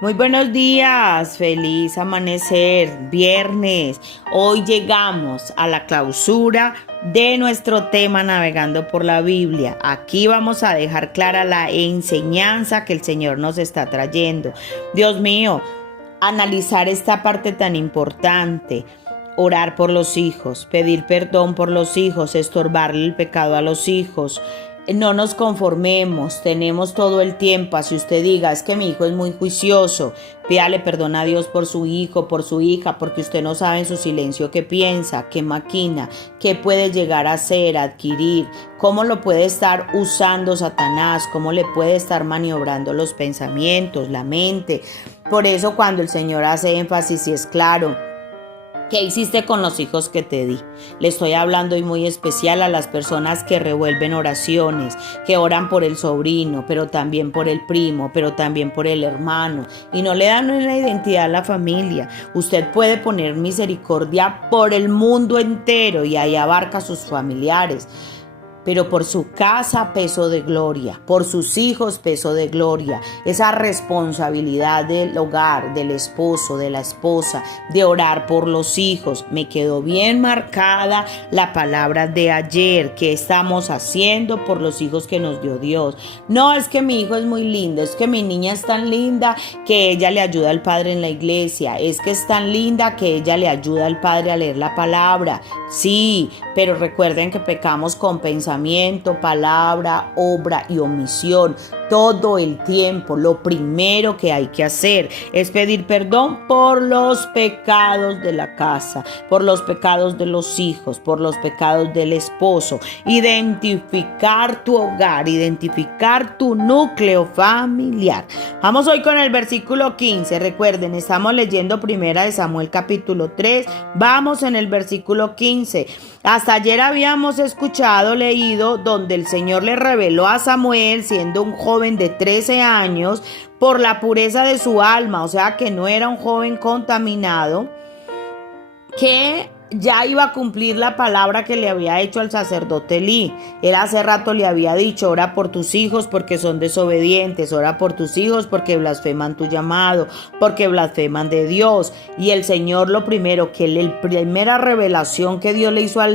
Muy buenos días, feliz amanecer, viernes. Hoy llegamos a la clausura de nuestro tema Navegando por la Biblia. Aquí vamos a dejar clara la enseñanza que el Señor nos está trayendo. Dios mío, analizar esta parte tan importante. Orar por los hijos, pedir perdón por los hijos, estorbarle el pecado a los hijos. No nos conformemos, tenemos todo el tiempo. Así usted diga, es que mi hijo es muy juicioso, pídale perdón a Dios por su hijo, por su hija, porque usted no sabe en su silencio qué piensa, qué maquina, qué puede llegar a ser, a adquirir, cómo lo puede estar usando Satanás, cómo le puede estar maniobrando los pensamientos, la mente. Por eso cuando el Señor hace énfasis y es claro, ¿qué hiciste con los hijos que te di? Le estoy hablando y muy especial a las personas que revuelven oraciones, que oran por el sobrino, pero también por el primo, pero también por el hermano, y no le dan una identidad a la familia. Usted puede poner misericordia por el mundo entero y ahí abarca a sus familiares. Pero por su casa peso de gloria, por sus hijos peso de gloria. Esa responsabilidad del hogar, del esposo, de la esposa, de orar por los hijos. Me quedó bien marcada la palabra de ayer. ¿Qué estamos haciendo por los hijos que nos dio Dios? No, es que mi hijo es muy lindo, es que mi niña es tan linda que ella le ayuda al padre en la iglesia, es que es tan linda que ella le ayuda al padre a leer la palabra. Sí, pero recuerden que pecamos con pensamiento, palabra, obra y omisión todo el tiempo. Lo primero que hay que hacer es pedir perdón por los pecados de la casa, por los pecados de los hijos, por los pecados del esposo. Identificar tu hogar, identificar tu núcleo familiar. Vamos hoy con el versículo 15. Recuerden, estamos leyendo Primera de Samuel capítulo 3. Vamos en el versículo 15. Hasta ayer habíamos leído donde el Señor le reveló a Samuel, siendo un joven de 13 años, por la pureza de su alma, o sea que no era un joven contaminado, que ya iba a cumplir la palabra que le había hecho al sacerdote Elí. Él hace rato le había dicho, ora por tus hijos porque son desobedientes, ora por tus hijos porque blasfeman tu llamado, porque blasfeman de Dios. Y el Señor la primera revelación que Dios le hizo a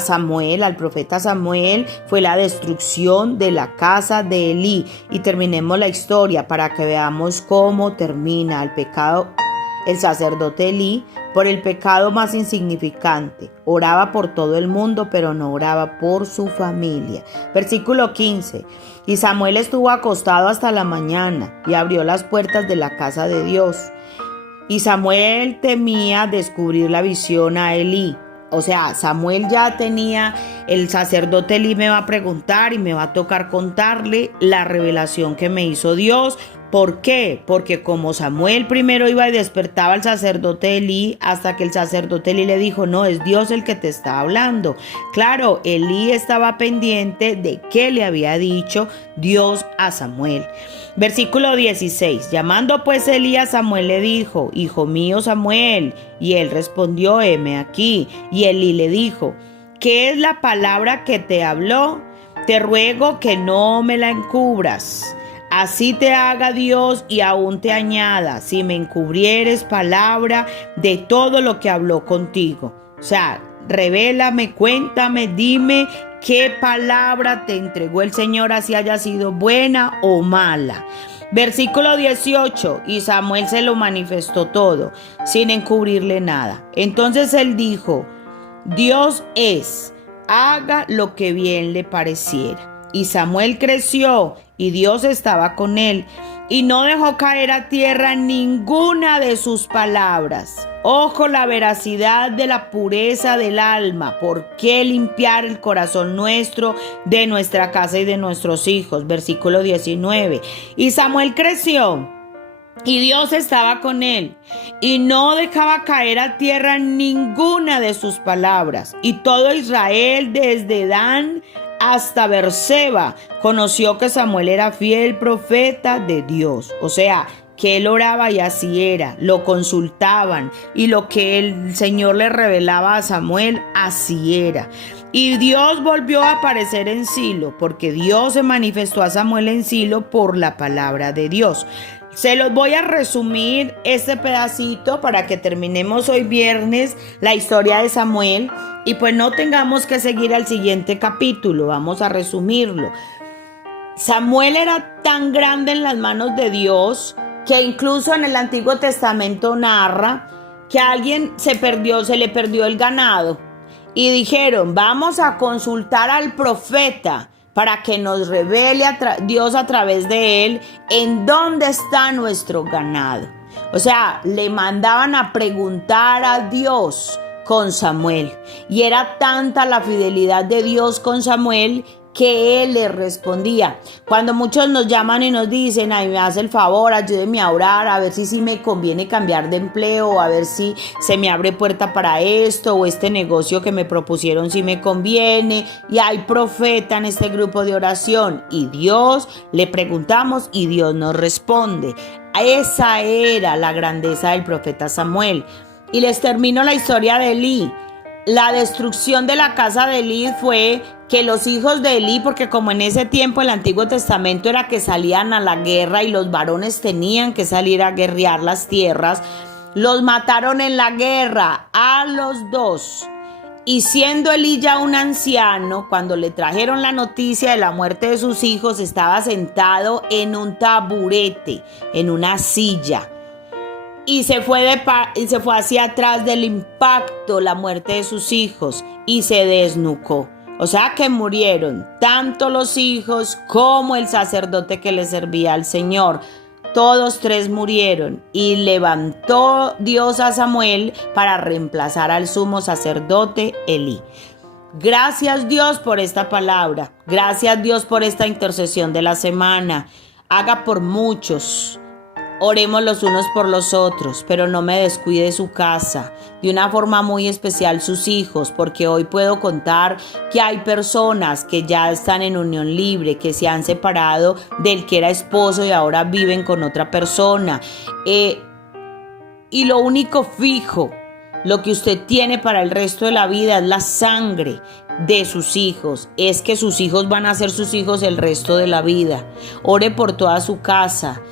Samuel, al profeta Samuel, fue la destrucción de la casa de Elí. Y terminemos la historia para que veamos cómo termina el pecado. El sacerdote Elí, por el pecado más insignificante, oraba por todo el mundo, pero no oraba por su familia. Versículo 15. Y Samuel estuvo acostado hasta la mañana y abrió las puertas de la casa de Dios. Y Samuel temía descubrir la visión a Elí. O sea, Samuel ya tenía, el sacerdote Elí me va a preguntar y me va a tocar contarle la revelación que me hizo Dios. ¿Por qué? Porque como Samuel primero iba y despertaba al sacerdote Elí, hasta que el sacerdote Elí le dijo, no, es Dios el que te está hablando. Claro, Elí estaba pendiente de qué le había dicho Dios a Samuel. Versículo 16. Llamando pues Elí a Samuel le dijo, hijo mío Samuel. Y él respondió, heme aquí. Y Elí le dijo, ¿qué es la palabra que te habló? Te ruego que no me la encubras. Así te haga Dios y aún te añada, si me encubrieres palabra de todo lo que habló contigo. O sea, revélame, cuéntame, dime qué palabra te entregó el Señor, así haya sido buena o mala. Versículo 18, y Samuel se lo manifestó todo, sin encubrirle nada. Entonces él dijo, Dios es, haga lo que bien le pareciera. Y Samuel creció y Dios estaba con él y no dejó caer a tierra ninguna de sus palabras. Ojo, la veracidad de la pureza del alma. ¿Por qué limpiar el corazón nuestro, de nuestra casa y de nuestros hijos? Versículo 19. Y Samuel creció y Dios estaba con él y no dejaba caer a tierra ninguna de sus palabras. Y todo Israel desde Dan hasta Berseba conoció que Samuel era fiel profeta de Dios. O sea, que él oraba y así era, lo consultaban y lo que el Señor le revelaba a Samuel, así era. Y Dios volvió a aparecer en Silo, porque Dios se manifestó a Samuel en Silo por la palabra de Dios. Se los voy a resumir este pedacito para que terminemos hoy viernes la historia de Samuel y pues no tengamos que seguir al siguiente capítulo. Vamos a resumirlo. Samuel era tan grande en las manos de Dios que incluso en el Antiguo Testamento narra que a alguien se le perdió el ganado y dijeron: vamos a consultar al profeta para que nos revele Dios a través de él en dónde está nuestro ganado. O sea, le mandaban a preguntar a Dios con Samuel. Y era tanta la fidelidad de Dios con Samuel que él le respondía. Cuando muchos nos llaman y nos dicen: ay, me hace el favor, ayúdeme a orar, a ver si me conviene cambiar de empleo, a ver si se me abre puerta para esto, o este negocio que me propusieron si me conviene, y hay profeta en este grupo de oración, y Dios, le preguntamos y Dios nos responde. Esa era la grandeza del profeta Samuel. Y les termino la historia de Elí. La destrucción de la casa de Elí fue que los hijos de Elí, porque como en ese tiempo el Antiguo Testamento era que salían a la guerra y los varones tenían que salir a guerrear las tierras, los mataron en la guerra a los dos. Y siendo Elí ya un anciano, cuando le trajeron la noticia de la muerte de sus hijos, estaba sentado en un taburete, en una silla. Y se fue hacia atrás del impacto, la muerte de sus hijos, y se desnucó. O sea que murieron tanto los hijos como el sacerdote que le servía al Señor. Todos tres murieron y levantó Dios a Samuel para reemplazar al sumo sacerdote Elí. Gracias Dios por esta palabra. Gracias Dios por esta intercesión de la semana. Haga por muchos. Oremos los unos por los otros, pero no me descuide su casa, de una forma muy especial sus hijos, porque hoy puedo contar que hay personas que ya están en unión libre, que se han separado del que era esposo y ahora viven con otra persona. Y lo único fijo, lo que usted tiene para el resto de la vida es la sangre de sus hijos. Es que sus hijos van a ser sus hijos el resto de la vida. Ore por toda su casa.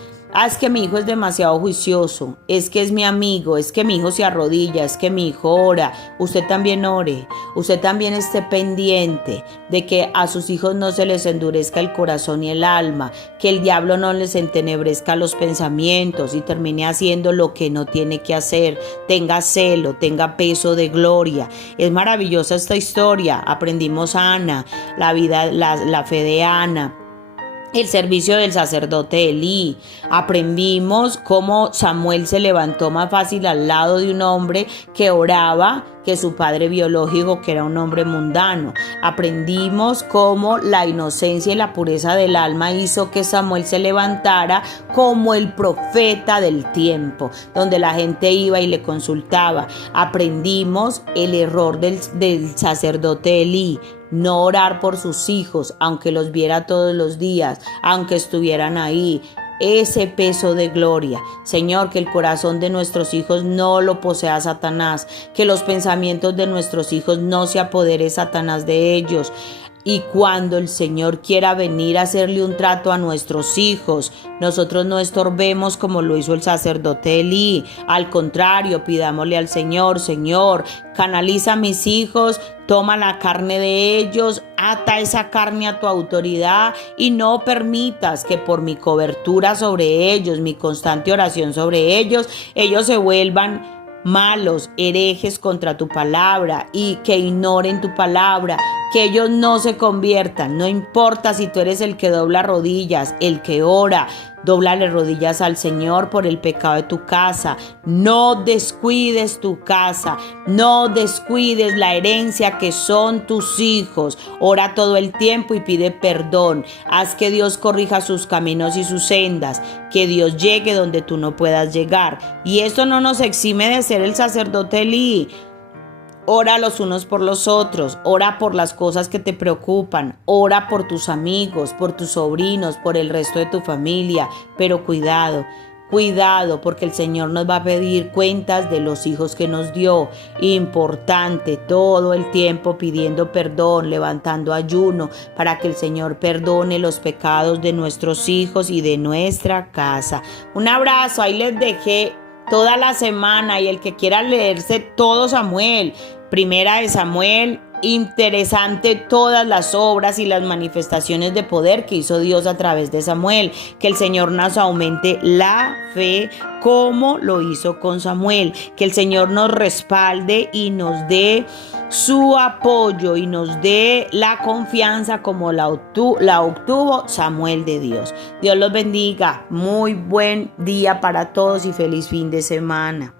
Es que mi hijo es demasiado juicioso, es que es mi amigo, es que mi hijo se arrodilla, es que mi hijo ora. Usted también ore, usted también esté pendiente de que a sus hijos no se les endurezca el corazón y el alma, que el diablo no les entenebrezca los pensamientos y termine haciendo lo que no tiene que hacer. Tenga celo, tenga peso de gloria. Es maravillosa esta historia. Aprendimos a Ana, la fe de Ana, el servicio del sacerdote Elí. Aprendimos cómo Samuel se levantó más fácil al lado de un hombre que oraba que su padre biológico, que era un hombre mundano. Aprendimos cómo la inocencia y la pureza del alma hizo que Samuel se levantara como el profeta del tiempo, donde la gente iba y le consultaba. Aprendimos el error del sacerdote Elí: no orar por sus hijos, aunque los viera todos los días, aunque estuvieran ahí. Ese peso de gloria. Señor, que el corazón de nuestros hijos no lo posea Satanás, que los pensamientos de nuestros hijos no se apodere Satanás de ellos. Y cuando el Señor quiera venir a hacerle un trato a nuestros hijos, nosotros no estorbemos como lo hizo el sacerdote Elí. Al contrario, pidámosle al Señor: Señor, canaliza a mis hijos, toma la carne de ellos, ata esa carne a tu autoridad y no permitas que por mi cobertura sobre ellos, mi constante oración sobre ellos se vuelvan malos, herejes contra tu palabra y que ignoren tu palabra, que ellos no se conviertan. No importa si tú eres el que dobla rodillas, el que ora, dóblale rodillas al Señor por el pecado de tu casa. No descuides tu casa, no descuides la herencia que son tus hijos. Ora todo el tiempo y pide perdón. Haz que Dios corrija sus caminos y sus sendas, que Dios llegue donde tú no puedas llegar. Y esto no nos exime de ser el sacerdote Elí. Ora los unos por los otros, ora por las cosas que te preocupan, ora por tus amigos, por tus sobrinos, por el resto de tu familia, pero cuidado, Cuidado, porque el Señor nos va a pedir cuentas de los hijos que nos dio. Importante, todo el tiempo pidiendo perdón, levantando ayuno para que el Señor perdone los pecados de nuestros hijos y de nuestra casa. Un abrazo, ahí les dejé toda la semana, y el que quiera leerse todo Samuel, Primera de Samuel, interesante todas las obras y las manifestaciones de poder que hizo Dios a través de Samuel. Que el Señor nos aumente la fe como lo hizo con Samuel. Que el Señor nos respalde y nos dé su apoyo y nos dé la confianza como la obtuvo Samuel de Dios. Dios los bendiga. Muy buen día para todos y feliz fin de semana.